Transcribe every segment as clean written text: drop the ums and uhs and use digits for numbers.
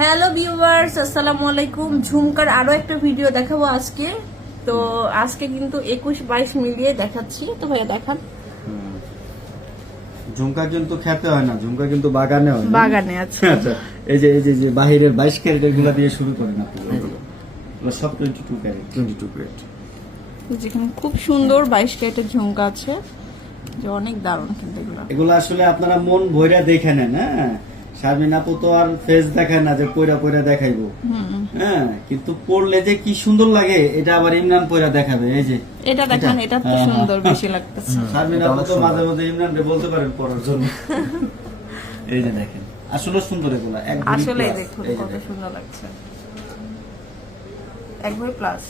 Hello viewers, আসসালামু আলাইকুম। ঝুমকার আরো একটা ভিডিও দেখাবো আজকে। তো আজকে কিন্তু 21-22 মিলিয়ে দেখাচ্ছি। তো ভাইয়া দেখান। ঝুমকা কিন্তু খেতে হয় না, ঝুমকা কিন্তু বাগানে হয়। বাগানে আছে। আচ্ছা, এই যে বাহিরের 22 ক্যারেটের গুলা দিয়ে শুরু করেন আপনি। এগুলো সব 22 ক্যারেট। যেখানে খুব সুন্দর 22 ক্যারেটের ঝুমকা আছে, যে অনেক দারুণ কিন্তু এগুলো আসলে আপনারা মন ভইরা দেখে নেন। হ্যাঁ, শারমিন আপু তো আর ফেস দেখায় না যে পয়রা দেখাইবো। হ্যাঁ, কিন্তু পড়লে যে কি সুন্দর লাগে এটা আবার ইমরান পয়রা দেখাবে। এই যে এটা দেখেন, এটা তো সুন্দর বেশি লাগতেছে। শারমিন আপু তো মাঝে মাঝে ইমরান রে বলতে পারেন পড়ার জন্য। এই যে দেখেন, আসলে সুন্দর এগুলা। আসলে দেখুন কত সুন্দর লাগছে। একবার প্লাস।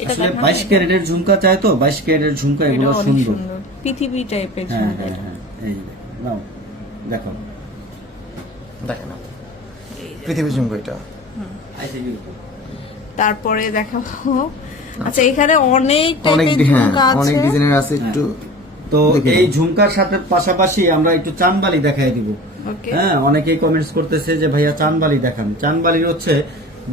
এটা আসলে দেখেন, 22 ক্যারেটের ঝুমকা চাই তো, 22 ক্যারেটের ঝুমকা এগুলো সুন্দর। পৃথিবী টাইপের হ্যাঁ ঝুমকা। হ্যাঁ হ্যাঁ, এই যে নাও দেখো, দেখেন পৃথিবী ঝুমকো এটা। তারপরে দেখাবো, আচ্ছা এখানে অনেক অনেক টাইপের ঝুমকা অনেক আছে। ডিজাইনের আছে একটু। তো এই ঝুমকার সাথে পাশাপাশি আমরা একটু চানবালি দেখাই দিব। ওকে। হ্যাঁ, অনেকেই কমেন্টস করতেছে যে ভাইয়া চানবালি দেখান। চানবালির হচ্ছে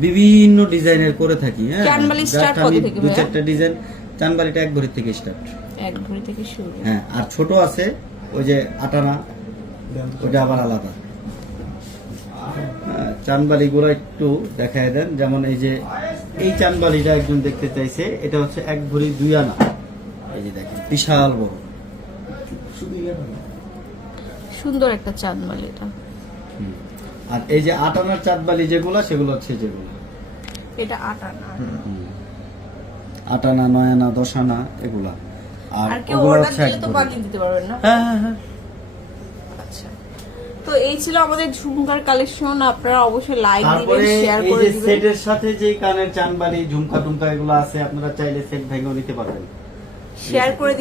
বিভিন্ন ডিজাইনের করে থাকি। হ্যাঁ, চানবালি Just start কত আমি থেকে দু ভাইয়া? চারটা ডিজাইন। চানবালিটা 1 ভরি থেকে স্টার্ট। এক ভরি থেকে শুরু। হ্যাঁ, আর ছোট আছে ওই যে আটানা, ওটা আবার আলাদা। চানবালি গুলো একটু দেখায় দেন। যেমন এই যে এই চানবালিটা একজন দেখতে চাইছে, এটা হচ্ছে 1 ভরি 2 আনা। এই যে দেখেন, বিশাল বড়। সুন্দর একটা চাঁদমালি এটা। আর এই যে 8 আনার চাঁদবালি যেগুলো, সেগুলো হচ্ছে যেগুলো এটা 8 আনা। 8 আনা, 9 আনা, 10 আনা এগুলা। আর আর কেউ ওগুলো অর্ডার হচ্ছে 1 দিলে তো ভরি। বাকি দিতে পারবেন না? হ্যাঁ হ্যাঁ হ্যাঁ। আচ্ছা, তো এই ছিল আমাদের ঝুমকার কালেকশন। আপনারা অবশ্যই লাইক তারপরে দিবেন, শেয়ার এই করে যে দিবেন। সেটের সাথে যে কানের চানবালি, ঝুমকা টুমকা এগুলো আছে, আপনারা চাইলে সেট ভেঙেও নিতে পারবেন। শেয়ার করে